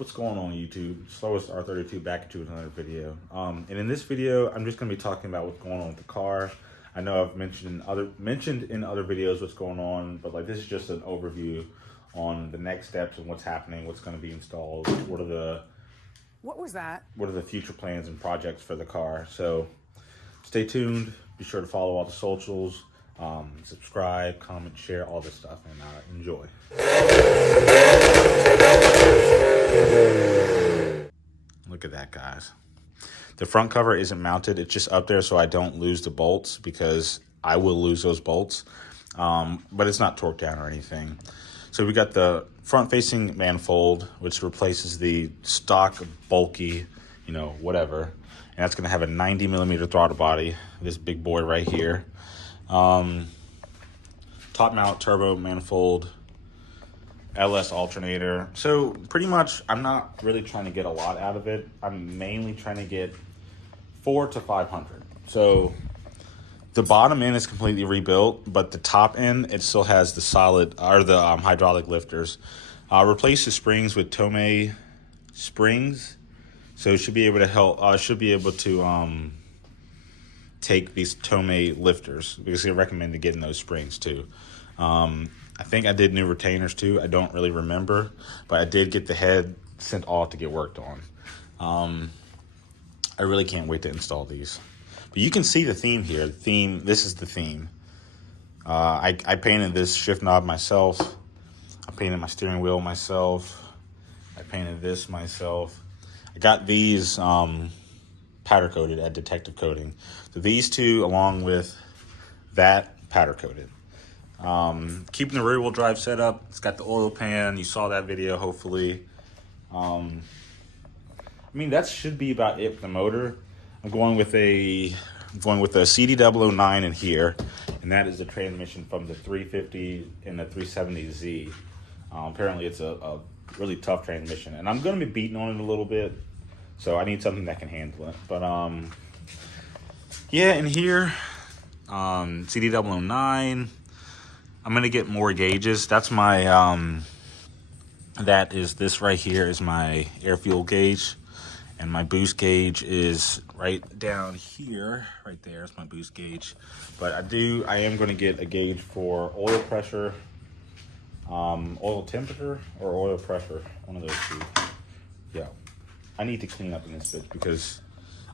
What's going on YouTube? Slowest R32 back into another video. And in this video, I'm just going to be talking about what's going on with the car. I know I've mentioned in other videos what's going on, but like this is just an overview on the next steps and what's happening, what's going to be installed, what are the future plans and projects for the car. So stay tuned. Be sure to follow all the socials, subscribe, comment, share, all this stuff, and enjoy. Look at that, guys. The front cover isn't mounted. It's just up there so I don't lose the bolts, because I will lose those bolts. But it's not torqued down or anything. So we got the front-facing manifold, which replaces the stock bulky, whatever. And that's going to have a 90mm throttle body, this big boy right here. Top mount turbo manifold, LS alternator. So pretty much I'm not really trying to get a lot out of it. I'm mainly trying to get 400 to 500. So the bottom end is completely rebuilt, but the top end, it still has the solid, or the hydraulic lifters. Replace the springs with Tomei springs. So it should be able to help, take these Tomei lifters, because I recommend getting those springs too. I think I did new retainers too. I don't really remember, but I did get the head sent off to get worked on. I really can't wait to install these. But you can see the theme here. This is the theme. I painted this shift knob myself. I painted my steering wheel myself. I painted this myself. I got these powder coated at Detective Coating. So these two, along with that, powder coated. Keeping the rear wheel drive set up. It's got the oil pan. You saw that video, hopefully. That should be about it for the motor. I'm going with a CD009 in here, and that is the transmission from the 350 and the 370Z. Apparently it's a really tough transmission, and I'm going to be beating on it a little bit, so I need something that can handle it. But yeah, in here, CD009. I'm going to get more gauges. That's my, this right here is my air fuel gauge. And my boost gauge is right down here. Right there is my boost gauge. But I am going to get a gauge for oil pressure, oil temperature, or oil pressure. One of those two. Yeah. I need to clean up in this bitch because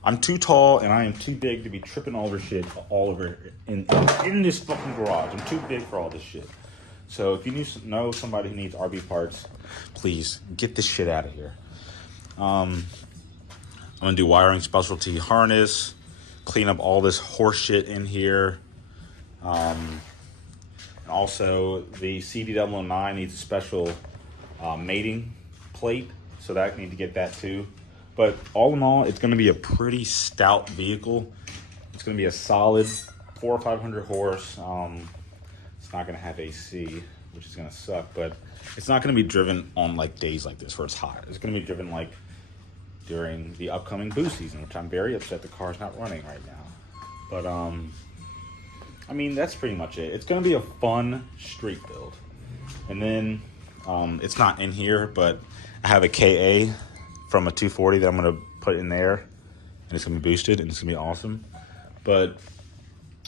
I'm too tall and I am too big to be tripping over shit all over in this fucking garage. I'm too big for all this shit. So if you know somebody who needs RB parts, please get this shit out of here. I'm gonna do wiring specialty harness, clean up all this horse shit in here. And also the CD009 needs a special mating plate, so that I need to get that too. But all in all, it's going to be a pretty stout vehicle. It's going to be a solid 400 or 500 horse. It's not going to have AC, which is going to suck. But it's not going to be driven on like days like this where it's hot. It's going to be driven like during the upcoming boost season, which I'm very upset the car's not running right now. But that's pretty much it. It's going to be a fun street build. And then it's not in here, but I have a KA from a 240 that I'm going to put in there, and it's going to be boosted, and it's going to be awesome. But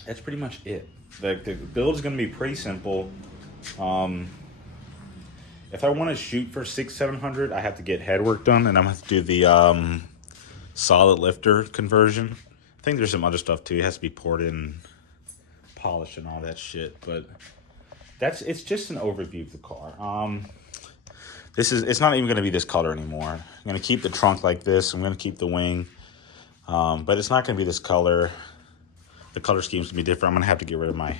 that's pretty much it. The build is going to be pretty simple. If I want to shoot for 600-700, I have to get head work done, and I'm going to have to do the solid lifter conversion. I think there's some other stuff too. It has to be poured in, polished, and all that shit. But it's just an overview of the car. It's not even going to be this color anymore. I'm going to keep the trunk like this. I'm going to keep the wing. But it's not going to be this color. The color scheme's going to be different. I'm going to have to get rid of my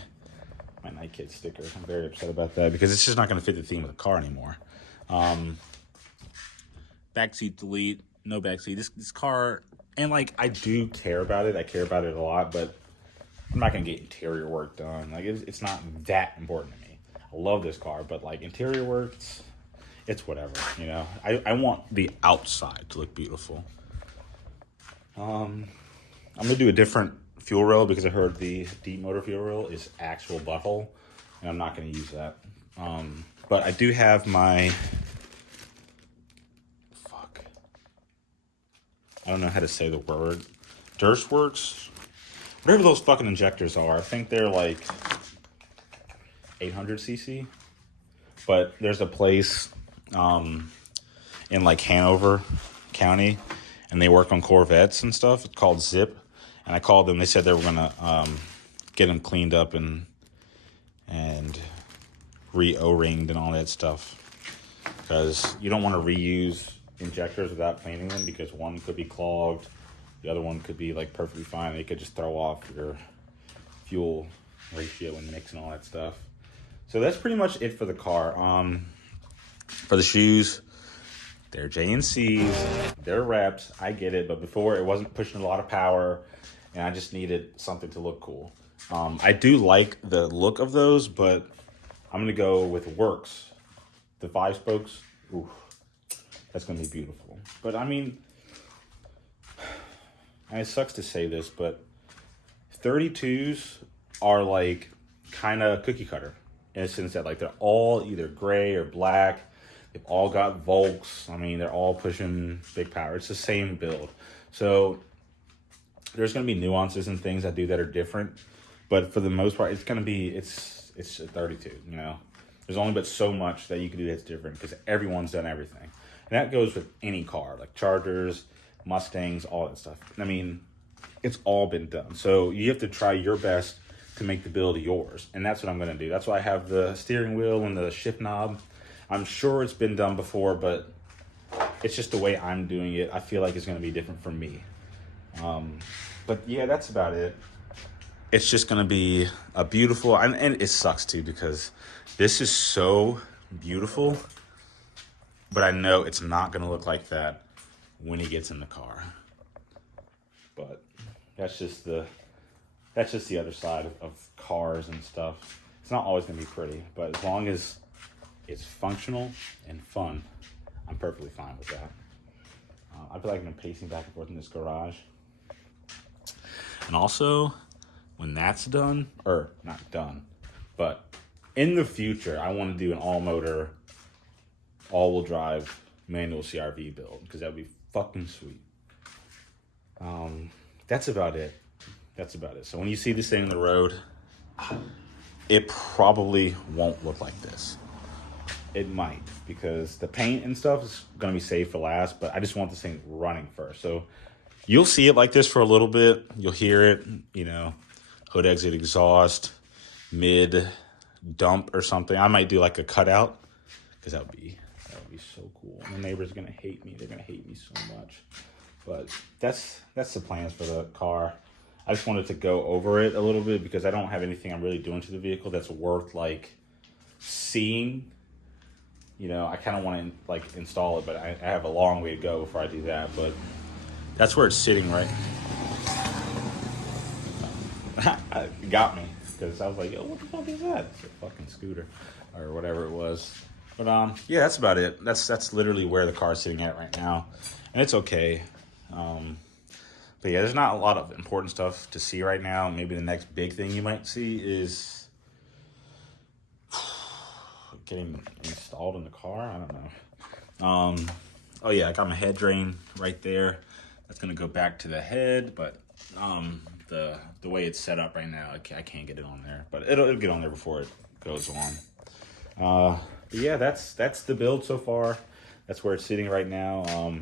Night Kid sticker. I'm very upset about that because it's just not going to fit the theme of the car anymore. Backseat delete. No backseat. This car, and like I do care about it. I care about it a lot, but I'm not going to get interior work done. Like it's not that important to me. I love this car, but like interior work, it's whatever, I want the outside to look beautiful. I'm going to do a different fuel rail because I heard the deep motor fuel rail is actual butthole, and I'm not going to use that. But I do have my I don't know how to say the word. Durstworks? Whatever those fucking injectors are. I think they're like 800cc. But there's a place in like Hanover County, and they work on Corvettes and stuff. It's called Zip. And I called them. They said they were going to get them cleaned up and re-O-ringed and all that stuff. Because you don't want to reuse injectors without cleaning them, because one could be clogged. The other one could be like perfectly fine. They could just throw off your fuel ratio and mix and all that stuff. So that's pretty much it for the car. For the shoes, they're JNCs, they're reps. I get it, but before it wasn't pushing a lot of power, and I just needed something to look cool. I do like the look of those, but I'm gonna go with Works, the 5 spokes. Ooh, that's gonna be beautiful. But I mean, and it sucks to say this, but 32s are like kind of cookie cutter, in a sense that like they're all either gray or black. They've all got Volks. I mean, they're all pushing big power. It's the same build. So there's going to be nuances and things I do that are different. But for the most part, it's going to be, it's a 32, you know. There's only but so much that you can do that's different, because everyone's done everything. And that goes with any car, like Chargers, Mustangs, all that stuff. I mean, it's all been done. So you have to try your best to make the build yours. And that's what I'm going to do. That's why I have the steering wheel and the shift knob. I'm sure it's been done before, but it's just the way I'm doing it. I feel like it's going to be different for me. But yeah, that's about it. It's just going to be a beautiful, and it sucks too, because this is so beautiful, but I know it's not going to look like that when he gets in the car. But that's just the other side of cars and stuff. It's not always going to be pretty, but as long as it's functional and fun, I'm perfectly fine with that. I feel like I've been pacing back and forth in this garage. And also, when that's done, or not done, but in the future, I want to do an all-motor, all-wheel drive, manual CRV build, because that would be fucking sweet. That's about it. So when you see this thing on the road, it probably won't look like this. It might, because the paint and stuff is going to be saved for last, but I just want this thing running first. So you'll see it like this for a little bit. You'll hear it, you know, hood exit exhaust, mid dump or something. I might do like a cutout, because that would be so cool. The neighbors are going to hate me. They're going to hate me so much. But that's the plans for the car. I just wanted to go over it a little bit, because I don't have anything I'm really doing to the vehicle that's worth like seeing. You know, I kind of want to like install it, but I have a long way to go before I do that. But that's where it's sitting, right? It got me, because I was like, yo, what the fuck is that? It's a fucking scooter or whatever it was. But yeah, that's about it. That's literally where the car's sitting at right now, and it's okay. But yeah, there's not a lot of important stuff to see right now. Maybe the next big thing you might see is getting installed in the car. I don't know. Oh yeah, I got my head drain right there. That's gonna go back to the head, but the way it's set up right now, I can't get it on there. But it'll get on there before it goes on. But yeah, that's the build so far. That's where it's sitting right now.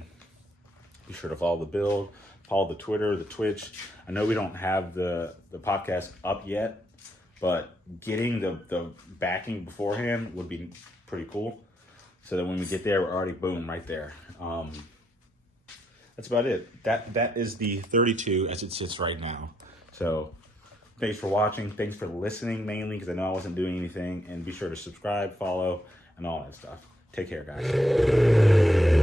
Be sure to follow the build, follow the Twitter, the Twitch. I know we don't have the podcast up yet, but getting the backing beforehand would be pretty cool. So that when we get there, we're already boom right there. That's about it. That is the 32 as it sits right now. So thanks for watching. Thanks for listening mainly, because I know I wasn't doing anything. And be sure to subscribe, follow, and all that stuff. Take care, guys.